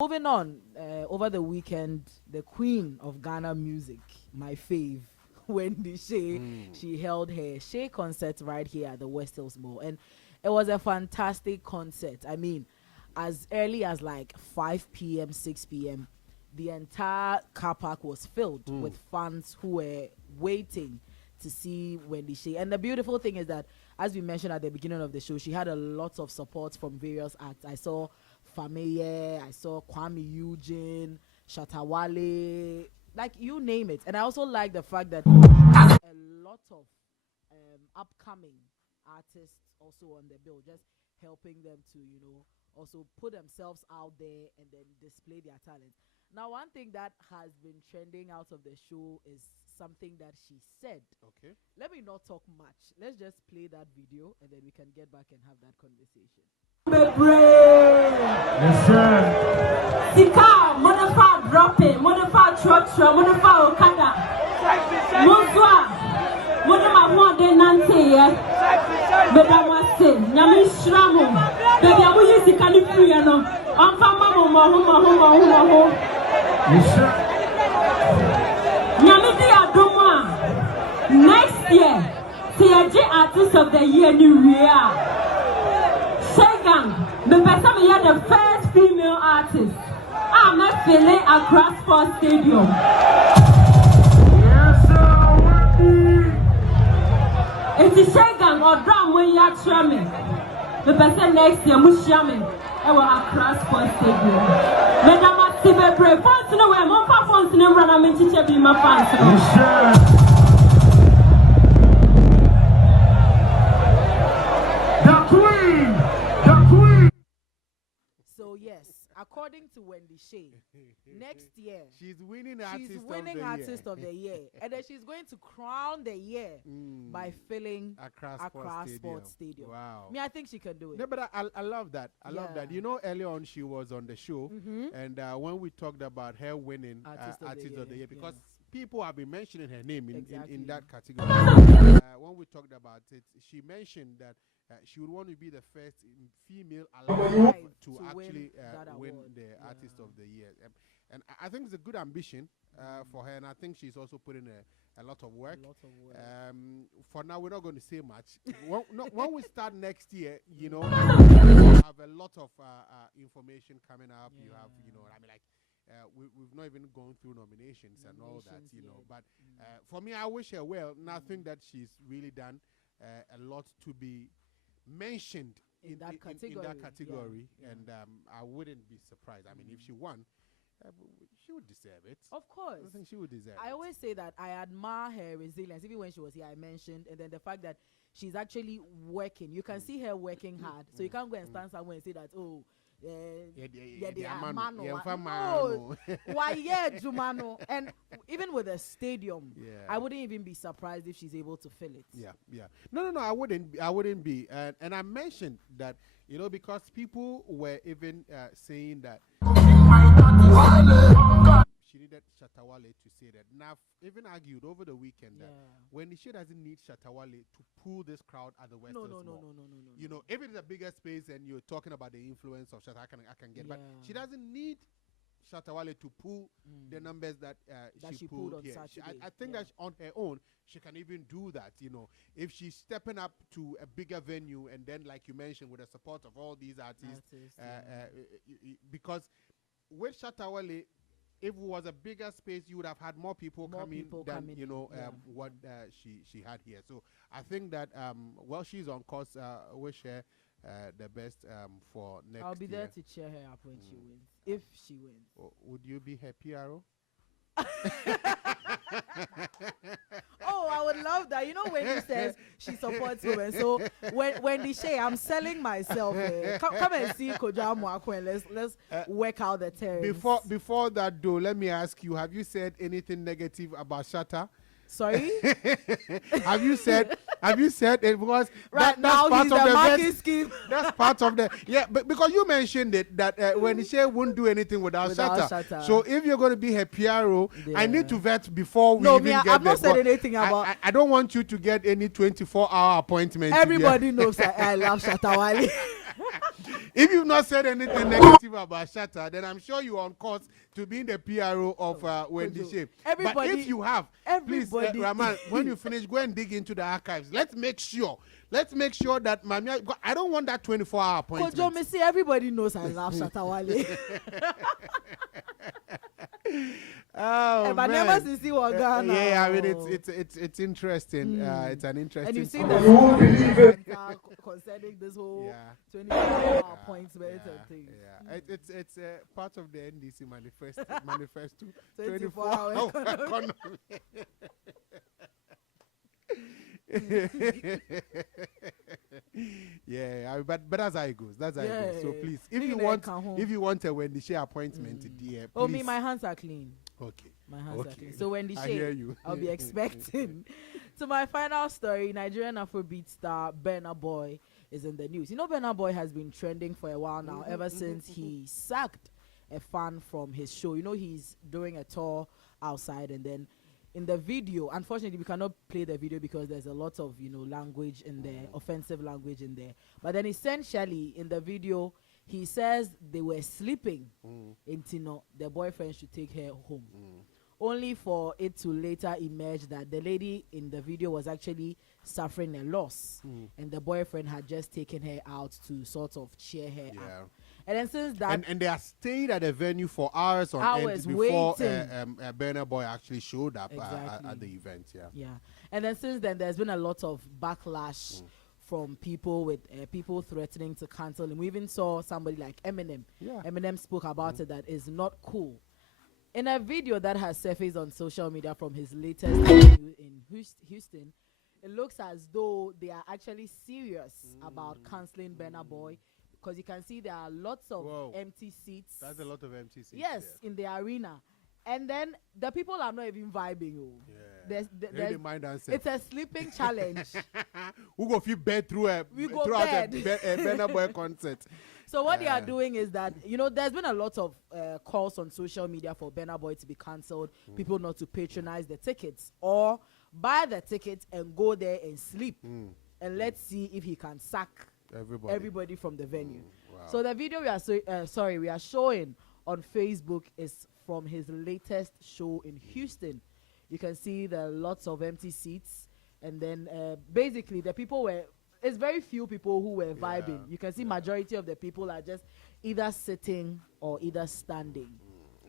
Moving on, over the weekend, the queen of Ghana music, my fave, Wendy Shay, she held her Shay concert right here at the West Hills Mall. And it was a fantastic concert. I mean, as early as like 5 p.m., 6 p.m., the entire car park was filled with fans who were waiting to see Wendy Shay. And the beautiful thing is that, as we mentioned at the beginning of the show, she had a lot of support from various acts. I saw Fameye, I saw Kwame Eugene, Shatawale, like you name it. And I also like the fact that a lot of upcoming artists also on the bill, just helping them to, also put themselves out there and then display their talent. Now, one thing that has been trending out of the show is something that she said. Okay. Let me not talk much. Let's just play that video and then we can get back and have that conversation. Yes, sir. Sika, Monafa dropping, Monafa Trotro, Monafa Okada. Mozua, Monama Monday Nante, Madame Sin, Yami Shramu, Baby, I will use the California. I'm from Mama. Yes, sir. Yamidi Adwoa. Next year, CIG Artist of the Year, New Year. The person we are the first female artist. I'm a feeling across Sports Stadium. Yes, sir, Wendy. It's a Shagan or drum when you are tramming. The person next year, Mushaman, I will across Sports Stadium. Madam, I see the brave fonts in the way, more fonts in the run. I'm in teacher be my fans. Yes, sir. According to Wendy Shay, next year she's winning artist of the year, and then she's going to crown the year by filling Accra Sports Stadium. Wow! I think she can do it. No, but I love that. I love that. Earlier on she was on the show, and when we talked about her winning artist of the year, because people have been mentioning her name in that category. When we talked about it, she mentioned that she would want to be the first female alive to actually win the Artist of the Year. And I think it's a good ambition for her, and I think she's also putting a lot of work. For now, we're not going to say much. when we start next year, we have a lot of information coming up. You have, we've not even gone through nominations and all that, But for me, I wish her well, and I think that she's really done a lot to be mentioned in that category, and I wouldn't be surprised. I mean, if she won, she would deserve it. Of course. I think she would deserve it. I always say that I admire her resilience. Even when she was here, I mentioned, and then the fact that she's actually working. You can see her working hard. So you can't go and stand somewhere and say that, oh, and even with a stadium, I wouldn't even be surprised if she's able to fill it. No, I wouldn't be. And I mentioned that, because people were even saying that she needed Shatawale to say that. Now, I've even argued over the weekend that when she doesn't need Shatawale to pull this crowd at the West Hills Mall. No. If it's a bigger space and you're talking about the influence of Shatawale, I can get. But she doesn't need Shatawale to pull the numbers that she pulled on here. I think that on her own, she can even do that. If she's stepping up to a bigger venue, and then, like you mentioned, with the support of all these artists, because with Shatawale, if it was a bigger space, you would have had more people coming than what she had here. So I think that she's on course. Wish her the best for next year. I'll be there to cheer her up when she wins, if she wins. Would you be her PRO? Oh, I would love that. Wendy says she supports women. So Wendy Shay, I'm selling myself. Come and see Kojo Amoako, and let's work out the terms. Before that, though, let me ask you: have you said anything negative about Shatta? Sorry? Have you said it? Because that's part of the marketing scheme. That's part of the but because you mentioned it that when Shay won't do anything without Shatta. So if you're going to be her PRO, I need to vet before we even get I've there. not said anything about. I don't want you to get any 24-hour appointment. Everybody knows that I love Shatta Wale. If you've not said anything negative about Shatta, then I'm sure you're on course to be in the PRO of Wendy Shay. But if you have, please, Rahman, when you finish, go and dig into the archives. Let's make sure that Maame, I don't want that 24-hour appointment. Kojo, me see everybody knows I love Shatta Wale. Oh, but man. never see what Ghana. Yeah, I mean it's interesting. It's an interesting. And you see story. the concerning this whole 24-hour appointment and things. Yeah, it's part of the NDC manifesto. 24-hour economy. Yeah, but that's how it goes. That's how it goes. So please, if you want a Wendy Shay appointment, dear, please. Oh, me, my hands are clean. Okay. My hands are clean. So Wendy Shay, I hear you. I'll be expecting. So my final story: Nigerian Afrobeat star Burna Boy is in the news. You know, Burna Boy has been trending for a while now, ever since he sacked a fan from his show. You know, he's doing a tour outside, and then in the video, unfortunately, we cannot play the video because there's a lot of, language in there, offensive language in there. But then essentially, in the video, he says they were sleeping until the boyfriend should take her home. Only for it to later emerge that the lady in the video was actually suffering a loss, and the boyfriend had just taken her out to sort of cheer her up. And then since that, and they are stayed at the venue for hours on end before Burna Boy actually showed up at the event. Yeah. And then since then, there's been a lot of backlash from people with people threatening to cancel him. We even saw somebody like Eminem. Eminem spoke about it, that is not cool. In a video that has surfaced on social media from his latest interview in Houston, it looks as though they are actually serious about canceling Burna Boy. Because you can see there are lots of empty seats. That's a lot of empty seats. Yes, in the arena. And then the people are not even vibing. It's a sleeping challenge. Who go feel bed throughout a Burna Boy concert? So what they are doing is that, there's been a lot of calls on social media for Burna Boy to be cancelled, people not to patronize the tickets or buy the tickets and go there and sleep. And let's see if he can sack everybody from the venue. Wow. So the video we are showing on Facebook is from his latest show in Houston. You can see there are lots of empty seats, and then basically it's very few people who were vibing. You can see majority of the people are just either sitting or either standing.